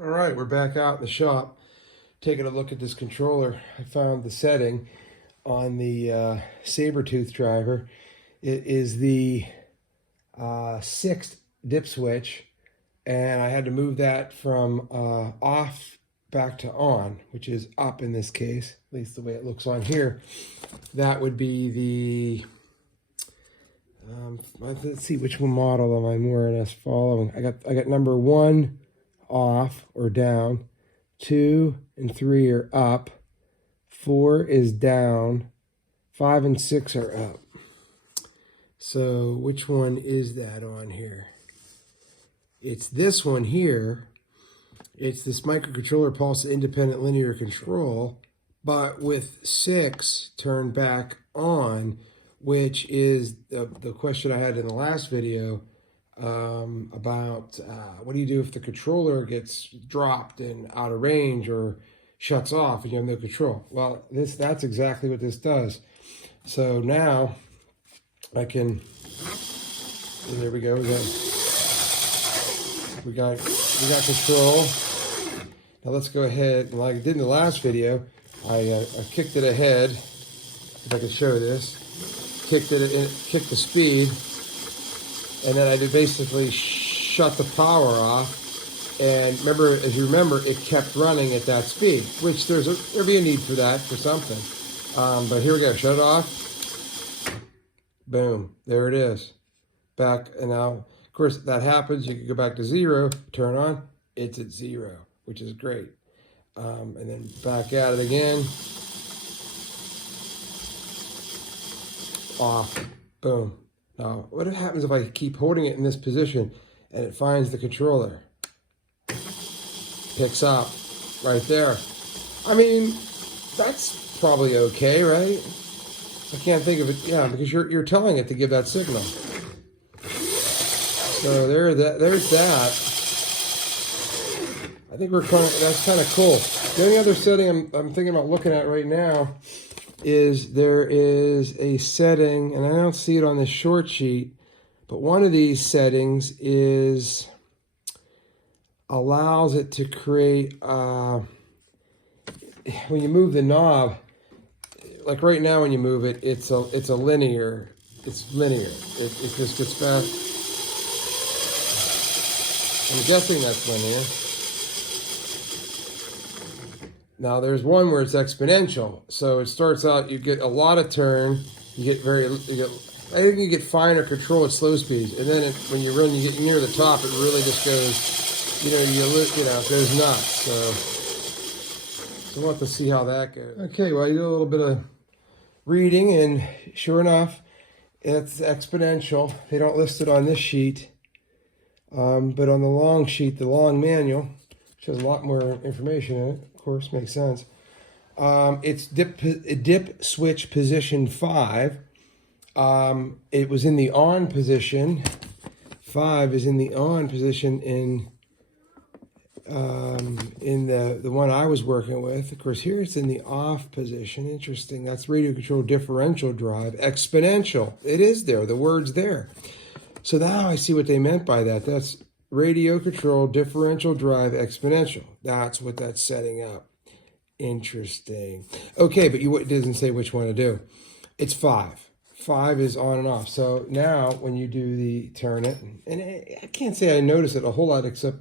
All right, we're back out in the shop taking a look at this controller. I found the setting on the Sabertooth driver. It is the sixth dip switch, and I had to move that from off back to on, which is up in this case, at least the way it looks on here. That would be let's see, which one model am I more or less following? I got number 1 off or down, 2 and 3 are up, 4 is down, 5 and 6 are up. So which one is that on here? It's this one here. It's this microcontroller pulse independent linear control, but with 6 turned back on, which is the question I had in the last video about what do you do if the controller gets dropped and out of range or shuts off and you have no control. Well, that's exactly what this does. So now I can, there we go, we got control. Now let's go ahead, and like I did in the last video, I kicked it ahead, if I can show this, kicked the speed, and then I did basically shut the power off. And remember, as you remember, it kept running at that speed, which there'd be a need for that for something. But here we go, shut it off. Boom, there it is. Back, and now, of course, that happens. You can go back to 0, turn on, it's at 0, which is great. And then back at it again. Off, boom. Now, what happens if I keep holding it in this position and it finds the controller? Picks up right there. I mean, that's probably okay, right? I can't think of it, yeah, because you're telling it to give that signal. So there's that. I think that's kind of cool. The only other setting I'm thinking about looking at right now is there is a setting, and I don't see it on this short sheet, but one of these settings allows it to create, when you move the knob, like right now when you move it, it's linear. It just gets back. I'm guessing that's linear. Now there's one where it's exponential. So it starts out, you get a lot of turn, I think you get finer control at slow speeds. And then when you get near the top, it really just goes, it goes nuts. So we'll have to see how that goes. Okay, well, I did a little bit of reading, and sure enough, it's exponential. They don't list it on this sheet. But on the long sheet, the long manual, which has a lot more information in it, of course, makes sense. It's dip switch position 5. It was in the on position. 5 is in the on position in the one I was working with. Of course, here it's in the off position. Interesting. That's radio control differential drive. Exponential. It is there. The word's there. So now I see what they meant by that. That's radio control differential drive exponential. That's what that's setting up. Interesting. Okay, but it doesn't say which one to do. It's 5. 5 is on and off. So now when you do the turn it, and I can't say I notice it a whole lot except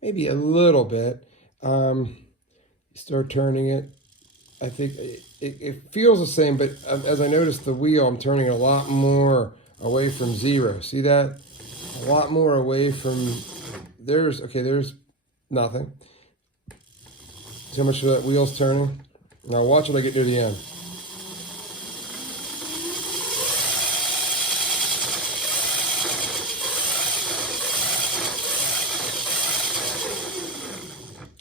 maybe a little bit. You start turning it. I think it feels the same, but as I notice the wheel, I'm turning a lot more away from 0. See that? A lot more away from, there's nothing. See how much of that wheel's turning? Now watch it, I get near the end.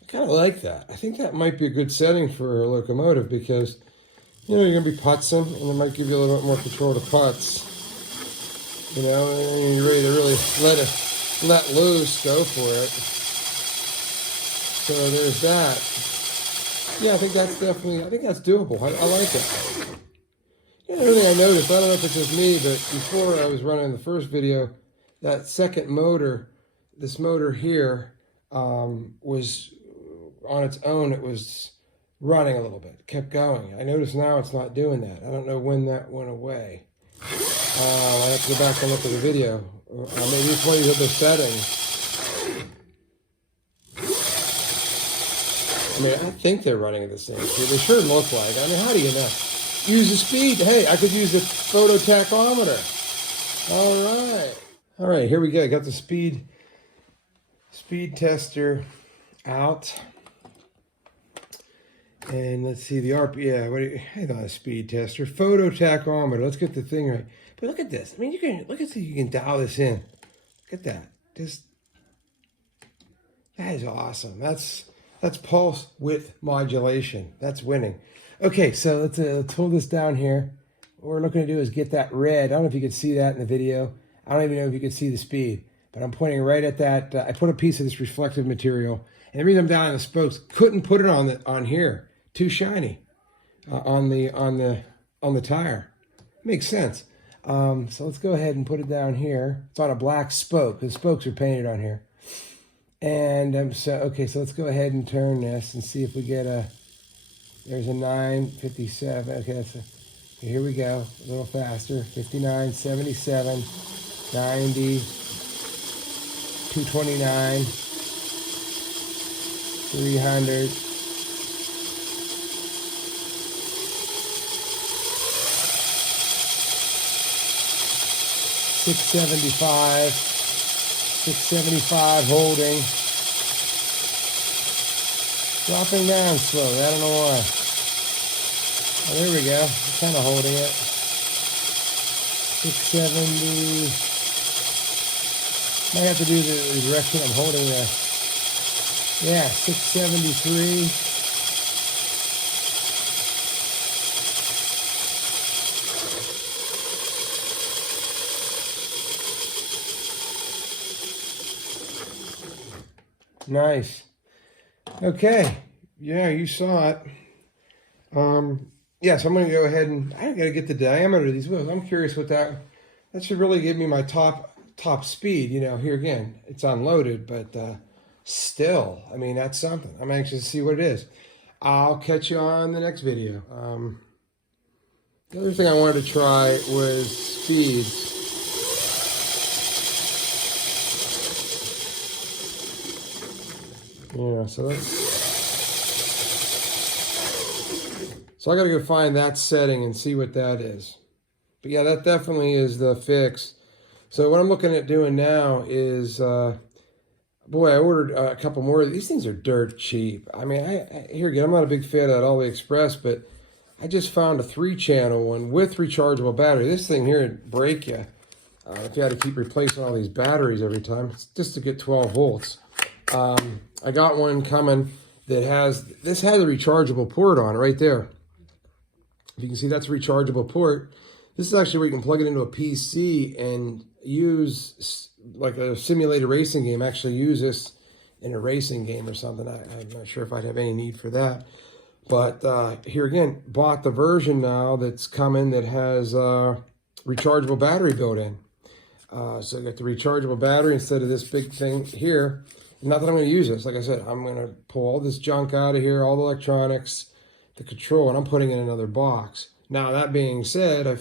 I kind of like that. I think that might be a good setting for a locomotive because, you're going to be putzing, and it might give you a little bit more control to putz. And you're ready to really let loose, go for it. So there's that. Yeah, I think that's doable. I like it. Another thing I noticed, I don't know if it's just me, but before I was running the first video, that second motor, this motor here, was on its own, it was running a little bit, kept going. I notice now it's not doing that. I don't know when that went away. I have to go back and look at the video. Maybe it's one of these other settings. I mean, I think they're running at the same speed. They sure look like. I mean, how do you know? Use the speed. Hey, I could use the photo tachometer. All right, here we go. I got the speed tester out. And let's see the RP. Hang on, a speed tester. Photo tachometer. Let's get the thing right. But look at this. I mean, you can look at see you can dial this in. Look at that. That is awesome. That's pulse width modulation. That's winning. Okay, so let's hold this down here. What we're looking to do is get that red. I don't know if you could see that in the video. I don't even know if you could see the speed, but I'm pointing right at that. I put a piece of this reflective material, and the reason I'm down on the spokes, couldn't put it on here. Too shiny on the tire. Makes sense. So let's go ahead and put it down here. It's on a black spoke. The spokes are painted on here. And so let's go ahead and turn this and see if we get there's a 957. Okay, here we go. A little faster. 59, 77, 90, 229, 300. 675 holding. Dropping down slowly. I don't know why. Oh, there we go. I'm kind of holding it. 670. Might have to do the direction I'm holding the. Yeah, 673. Nice. Okay. Yeah, you saw it. Yeah, so I'm going to go ahead and I got to get the diameter of these wheels. I'm curious what that should really give me my top speed. You know, here again, it's unloaded, but still, I mean, that's something. I'm anxious to see what it is. I'll catch you on the next video. The other thing I wanted to try was speeds. Yeah, so I got to go find that setting and see what that is. But yeah, that definitely is the fix. So what I'm looking at doing now is, boy, I ordered a couple more. These things are dirt cheap. I mean, here again, I'm not a big fan of that AliExpress, but I just found a 3-channel one with rechargeable battery. This thing here would break you if you had to keep replacing all these batteries every time. It's just to get 12 volts. I got one coming that has a rechargeable port on it right there. If you can see, that's a rechargeable port. This is actually where you can plug it into a PC and use, like a simulated racing game, actually use this in a racing game or something. I'm not sure if I'd have any need for that. But here again, bought the version now that's coming that has rechargeable battery built in. So I got the rechargeable battery instead of this big thing here. Not that I'm going to use this. Like I said, I'm going to pull all this junk out of here, all the electronics, the control, and I'm putting it in another box. Now, that being said, I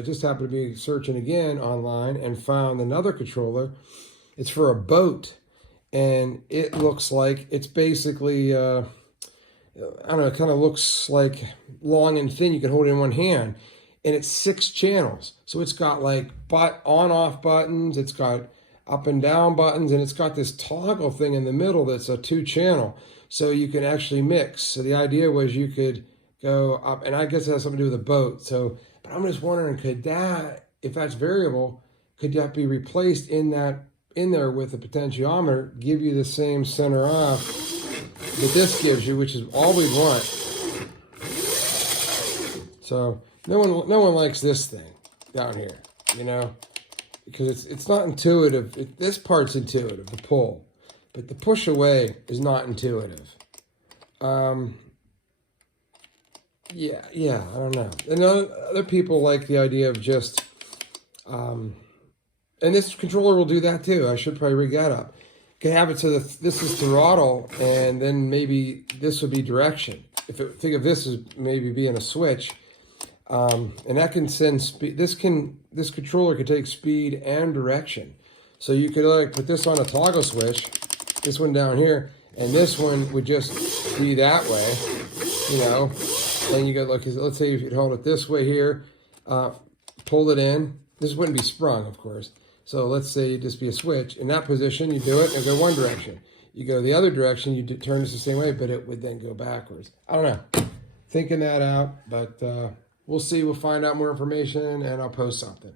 just happened to be searching again online and found another controller. It's for a boat, and it looks like it's basically, I don't know, it kind of looks like long and thin. You can hold it in one hand, and it's 6 channels. So it's got like on-off buttons. It's got up and down buttons, and it's got this toggle thing in the middle that's a 2-channel, so you can actually mix. So the idea was you could go up, and I guess it has something to do with the boat. So, but I'm just wondering, could that, if that's variable, could that be replaced in there with a potentiometer, give you the same center off that this gives you, which is all we want. So no one likes this thing down here, you know. Because it's not intuitive. This part's intuitive, the pull, but the push away is not intuitive. Yeah, I don't know. And other people like the idea of just, and this controller will do that too. I should probably rig that up. can have it so that this is throttle, and then maybe this would be direction. Think of this as maybe being a switch, and that can send speed. This controller can take speed and direction. So you could like put this on a toggle switch, this one down here, and this one would just be that way, you know. And you got like, let's say if you hold it this way here, pull it in. This wouldn't be sprung, of course. So let's say you just be a switch. In that position, you do it and go one direction. You go the other direction, you turn this the same way, but it would then go backwards. I don't know. Thinking that out, but we'll see. We'll find out more information, and I'll post something.